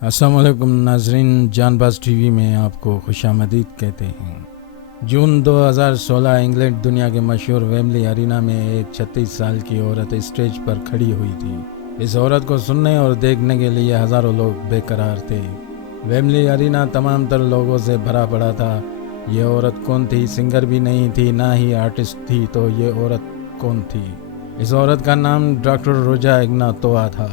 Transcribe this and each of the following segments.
السلام علیکم ناظرین، جان باز ٹی وی میں آپ کو خوش آمدید کہتے ہیں۔ جون 2016 انگلینڈ دنیا کے مشہور ویمبلی ارینا میں ایک 36 سال کی عورت اسٹیج پر کھڑی ہوئی تھی۔ اس عورت کو سننے اور دیکھنے کے لیے ہزاروں لوگ بے قرار تھے۔ ویمبلی ارینا تمام تر لوگوں سے بھرا پڑا تھا۔ یہ عورت کون تھی؟ سنگر بھی نہیں تھی، نہ ہی آرٹسٹ تھی، تو یہ عورت کون تھی؟ اس عورت کا نام ڈاکٹر روزا اگناتووا تھا،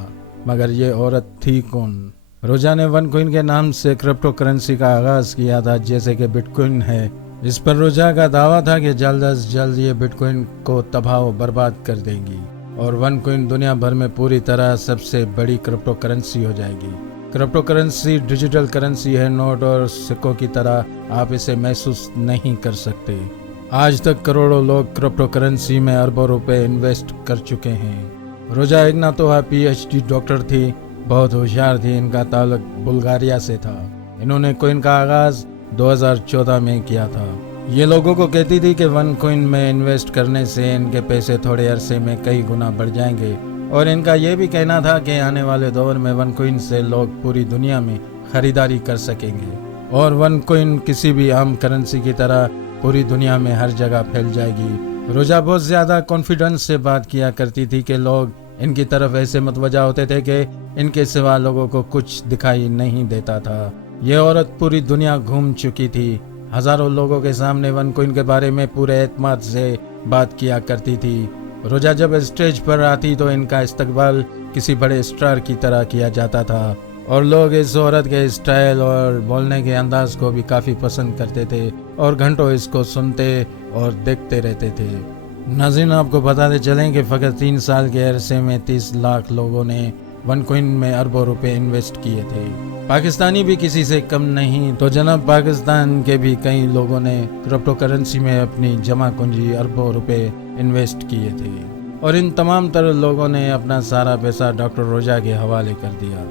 مگر یہ عورت تھی کون؟ روزا نے ون کوئن کے نام سے کرپٹو کرنسی کا آغاز کیا تھا، جیسے کہ بٹ کوئن ہے۔ اس پر روزا کا دعویٰ تھا کہ جلد از جلد یہ بٹ کوئن کو تباہ و برباد کر دیں گی اور ون کوئن دنیا بھر میں پوری طرح سب سے بڑی کرپٹو کرنسی ہو جائے گی۔ کرپٹو کرنسی ڈیجیٹل کرنسی ہے، نوٹ اور سکوں کی طرح آپ اسے محسوس نہیں کر سکتے۔ آج تک کروڑوں لوگ کرپٹو کرنسی میں اربوں روپے انویسٹ کر چکے ہیں۔ روزا اگناتووا PhD ڈاکٹر تھی، بہت ہوشیار تھی۔ ان کا تعلق بلغاریہ سے تھا۔ انہوں نے کوئن کا آغاز 2014 میں کیا تھا۔ یہ لوگوں کو کہتی تھی کہ ون کوئن میں انویسٹ کرنے سے ان کے پیسے تھوڑے عرصے میں کئی گنا بڑھ جائیں گے، اور ان کا یہ بھی کہنا تھا کہ آنے والے دور میں ون کوئن سے لوگ پوری دنیا میں خریداری کر سکیں گے اور ون کوئن کسی بھی عام کرنسی کی طرح پوری دنیا میں ہر جگہ پھیل جائے گی۔ روزا بہت زیادہ کانفیڈنس سے بات کیا کرتی تھی کہ لوگ ان کی طرف ایسے متوجہ ہوتے تھے کہ ان کے سوا لوگوں کو کچھ دکھائی نہیں دیتا تھا۔ یہ عورت پوری دنیا گھوم چکی تھی، ہزاروں لوگوں کے سامنے ون کوئن کے بارے میں پورے اعتماد سے بات کیا کرتی تھی۔ روزا جب اسٹیج پر آتی تو ان کا استقبال کسی بڑے اسٹار کی طرح کیا جاتا تھا، اور لوگ اس عورت کے اسٹائل اور بولنے کے انداز کو بھی کافی پسند کرتے تھے اور گھنٹوں اس کو سنتے اور دیکھتے رہتے تھے۔ ناظرین، آپ کو بتاتے چلیں کہ فقط 3 سال کے عرصے میں 30 لاکھ لوگوں نے ون کوئن میں اربوں روپے انویسٹ کیے تھے۔ پاکستانی بھی کسی سے کم نہیں، تو جناب پاکستان کے بھی کئی لوگوں نے کرپٹو کرنسی میں اپنی جمع کنجی اربوں روپے انویسٹ کیے تھے، اور ان تمام تر لوگوں نے اپنا سارا پیسہ ڈاکٹر روزا کے حوالے کر دیا۔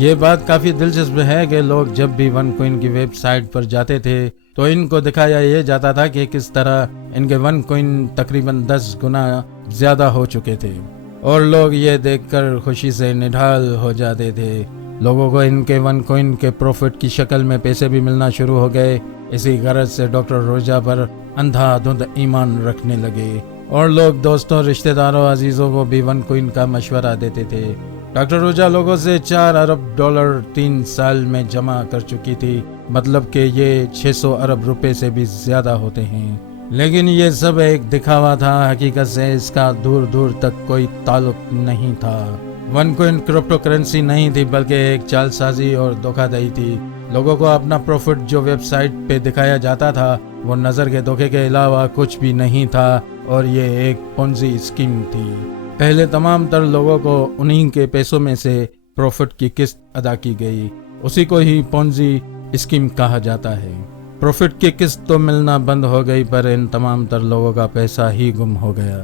یہ بات کافی دلچسپ ہے کہ لوگ جب بھی ون کوئن کی ویب سائٹ پر جاتے تھے تو ان کو دکھایا یہ جاتا تھا کہ کس طرح ان کے ون کوئن تقریباً 10 گنا زیادہ ہو چکے تھے، اور لوگ یہ دیکھ کر خوشی سے نڈھال ہو جاتے تھے۔ لوگوں کو ان کے ون کوئن کے پروفٹ کی شکل میں پیسے بھی ملنا شروع ہو گئے۔ اسی غرض سے ڈاکٹر روزا پر اندھا دھند ایمان رکھنے لگے، اور لوگ دوستوں، رشتہ داروں، عزیزوں کو بھی ون کوئن کا مشورہ دیتے تھے۔ ڈاکٹر روزا لوگوں سے $4 ارب 3 سال میں جمع کر چکی تھی، مطلب کہ یہ 600 ارب روپے سے بھی زیادہ ہوتے ہیں۔ لیکن یہ سب ایک دکھاوا تھا، حقیقت سے اس کا دور دور تک کوئی تعلق نہیں تھا۔ ون کوئن کرپٹو کرنسی نہیں تھی، بلکہ ایک چال سازی اور دھوکہ دہی تھی۔ لوگوں کو اپنا پروفٹ جو ویب سائٹ پہ دکھایا جاتا تھا وہ نظر کے دھوکے کے علاوہ کچھ بھی نہیں تھا، اور یہ ایک پونزی اسکیم تھی۔ پہلے تمام تر لوگوں کو انہی کے پیسوں میں سے پروفٹ کی قسط ادا کی گئی، اسی کو ہی پونزی اسکیم کہا جاتا ہے۔ پروفٹ کی قسط تو ملنا بند ہو گئی، پر ان تمام تر لوگوں کا پیسہ ہی گم ہو گیا۔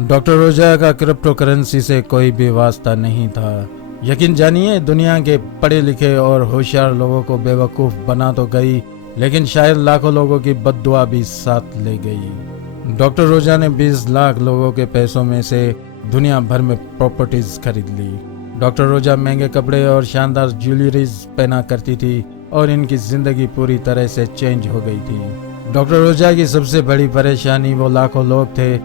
ڈاکٹر روزا کا کرپٹو کرنسی سے کوئی بھی واسطہ نہیں تھا۔ یقین جانیے، دنیا کے پڑھے لکھے اور ہوشیار لوگوں کو بے وقوف بنا تو گئی، لیکن شاید لاکھوں لوگوں کی بد دعا بھی ساتھ لے گئی۔ ڈاکٹر روزا نے 20 لاکھ لوگوں کے پیسوں میں سے دنیا بھر میں پراپرٹیز خرید لی۔ ڈاکٹر روزا مہنگے کپڑے اور شاندار جیولریز پہنا کرتی تھی، اور ان کی زندگی پوری طرح سے چینج ہو گئی تھی۔ ڈاکٹر روزا کی سب سے بڑی پریشانی وہ لاکھوں لوگ تھے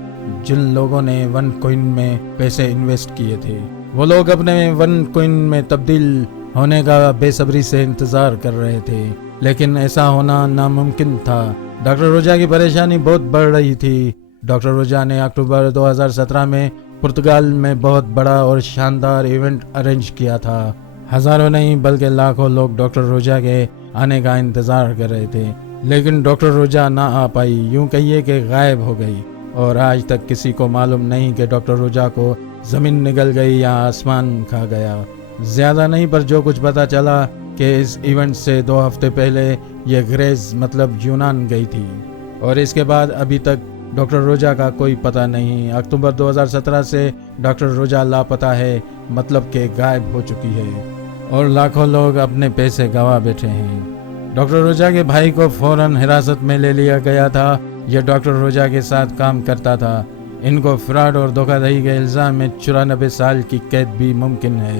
جن لوگوں نے ون کوئن میں پیسے انویسٹ کیے تھے۔ وہ لوگ اپنے ون کوئن میں تبدیل ہونے کا بے صبری سے انتظار کر رہے تھے، لیکن ایسا ہونا ناممکن تھا۔ ڈاکٹر روزا کی پریشانی بہت بڑھ رہی تھی۔ ڈاکٹر روزا نے اکتوبر 2017 میں پرتگال میں بہت بڑا اور شاندار ایونٹ ارینج کیا تھا۔ ہزاروں نہیں بلکہ لاکھوں لوگ ڈاکٹر روزا کے آنے کا انتظار کر رہے تھے، لیکن ڈاکٹر روزا نہ آ پائی، یوں کہیے کہ غائب ہو گئی، اور آج تک کسی کو معلوم نہیں کہ ڈاکٹر روزا کو زمین نگل گئی یا آسمان کھا گیا۔ زیادہ نہیں، پر جو کچھ پتا چلا کہ اس ایونٹ سے 2 ہفتے پہلے یہ گریس مطلب یونان گئی تھی، اور اس کے بعد ابھی تک ڈاکٹر روزا کا کوئی پتہ نہیں۔ اکتوبر 2017 سے ڈاکٹر روزا لاپتہ ہے، مطلب کہ غائب ہو چکی ہے، اور لاکھوں لوگ اپنے پیسے گنوا بیٹھے ہیں۔ ڈاکٹر روزا کے بھائی کو فوراً حراست میں لے لیا گیا تھا۔ یہ ڈاکٹر روزا کے ساتھ کام کرتا تھا۔ ان کو فراڈ اور دھوکہ دہی کے الزام میں 94 سال کی قید بھی ممکن ہے۔